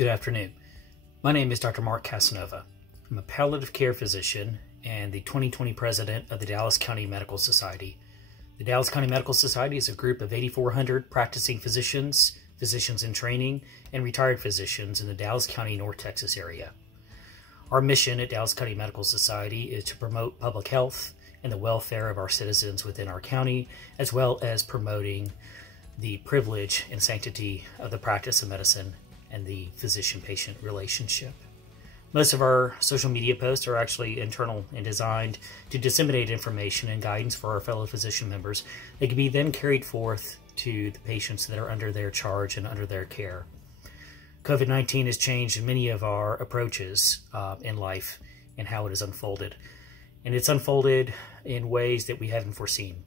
Good afternoon. My name is Dr. Mark Casanova. I'm a palliative care physician and the 2020 president of the Dallas County Medical Society. The Dallas County Medical Society is a group of 8,400 practicing physicians, physicians in training, and retired physicians in the Dallas County, North Texas area. Our mission at Dallas County Medical Society is to promote public health and the welfare of our citizens within our county, as well as promoting the privilege and sanctity of the practice of medicine and the physician-patient relationship. Most of our social media posts are actually internal and designed to disseminate information and guidance for our fellow physician members that can be then carried forth to the patients that are under their charge and under their care. COVID-19 has changed many of our approaches in life and how it has unfolded. And it's unfolded in ways that we haven't foreseen.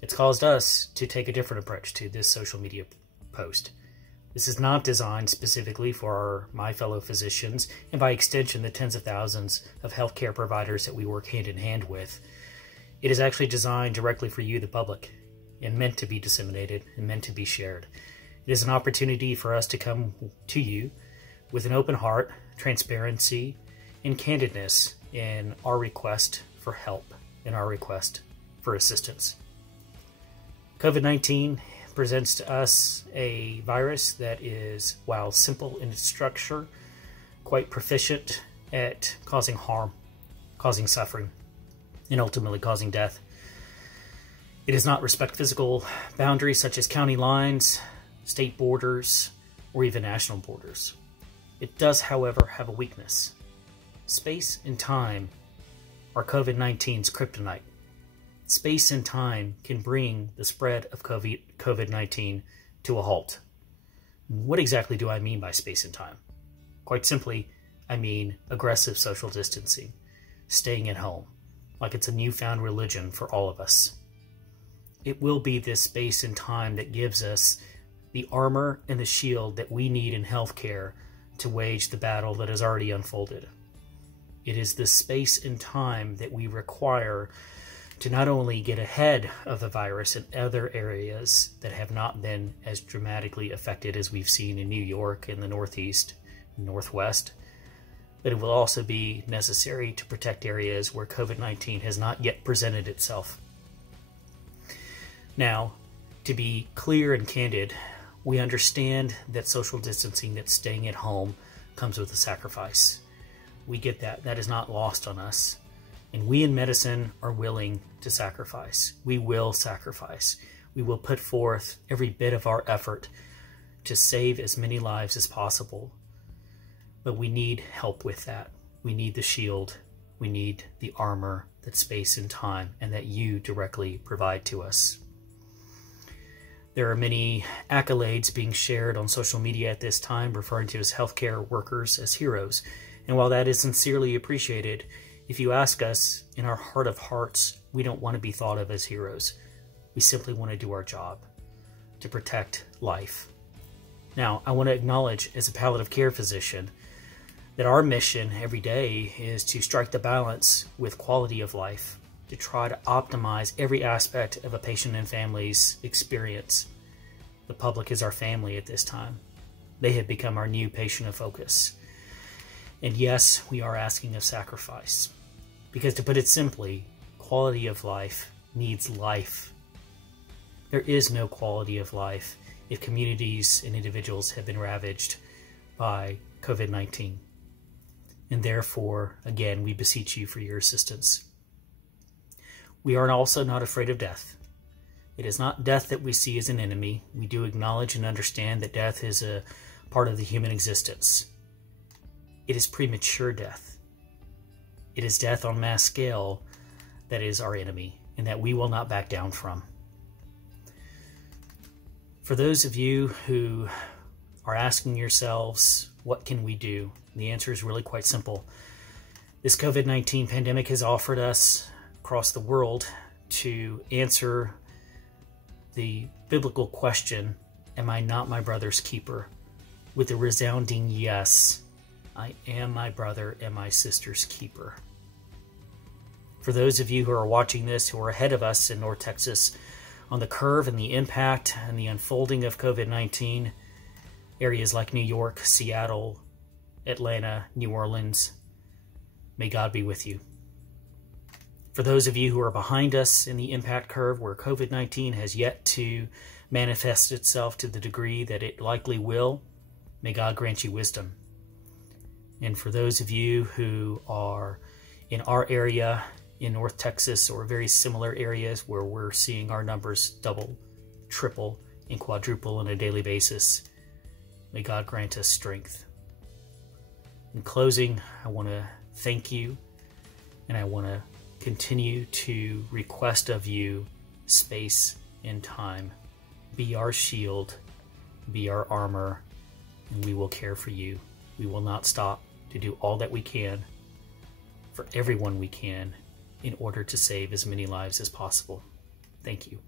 It's caused us to take a different approach to this social media post. This is not designed specifically for my fellow physicians, and by extension, the tens of thousands of healthcare providers that we work hand in hand with. It is actually designed directly for you, the public, and meant to be disseminated and meant to be shared. It is an opportunity for us to come to you with an open heart, transparency, and candidness in our request for help and our request for assistance. COVID-19 presents to us a virus that is, while simple in its structure, quite proficient at causing harm, causing suffering, and ultimately causing death. It does not respect physical boundaries such as county lines, state borders, or even national borders. It does, however, have a weakness. Space and time are COVID-19's kryptonite. Space and time can bring the spread of COVID-19 to a halt. What exactly do I mean by space and time? Quite simply, I mean aggressive social distancing, staying at home, like it's a newfound religion for all of us. It will be this space and time that gives us the armor and the shield that we need in healthcare to wage the battle that has already unfolded. It is this space and time that we require to not only get ahead of the virus in other areas that have not been as dramatically affected as we've seen in New York and the Northeast, Northwest, but it will also be necessary to protect areas where COVID-19 has not yet presented itself. Now, to be clear and candid, we understand that social distancing, that staying at home, comes with a sacrifice. We get that. That is not lost on us. And we in medicine are willing to sacrifice. We will sacrifice. We will put forth every bit of our effort to save as many lives as possible. But we need help with that. We need the shield. We need the armor that space and time and that you directly provide to us. There are many accolades being shared on social media at this time, referring to as healthcare workers as heroes. And while that is sincerely appreciated, if you ask us, in our heart of hearts, we don't want to be thought of as heroes. We simply want to do our job to protect life. Now, I want to acknowledge as a palliative care physician that our mission every day is to strike the balance with quality of life, to try to optimize every aspect of a patient and family's experience. The public is our family at this time. They have become our new patient of focus. And yes, we are asking of sacrifice. Because to put it simply, quality of life needs life. There is no quality of life if communities and individuals have been ravaged by COVID-19. And therefore, again, we beseech you for your assistance. We are also not afraid of death. It is not death that we see as an enemy. We do acknowledge and understand that death is a part of the human existence. It is premature death. It is death on mass scale that is our enemy and that we will not back down from. For those of you who are asking yourselves, what can we do? The answer is really quite simple. This COVID-19 pandemic has offered us across the world to answer the biblical question, am I not my brother's keeper? With a resounding yes. I am my brother and my sister's keeper. For those of you who are watching this, who are ahead of us in North Texas on the curve and the impact and the unfolding of COVID-19, areas like New York, Seattle, Atlanta, New Orleans. May God be with you. For those of you who are behind us in the impact curve where COVID-19 has yet to manifest itself to the degree that it likely will, may God grant you wisdom. And for those of you who are in our area in North Texas or very similar areas where we're seeing our numbers double, triple, and quadruple on a daily basis, may God grant us strength. In closing, I want to thank you, and I want to continue to request of you space and time. Be our shield, be our armor, and we will care for you. We will not stop to do all that we can for everyone we can in order to save as many lives as possible. Thank you.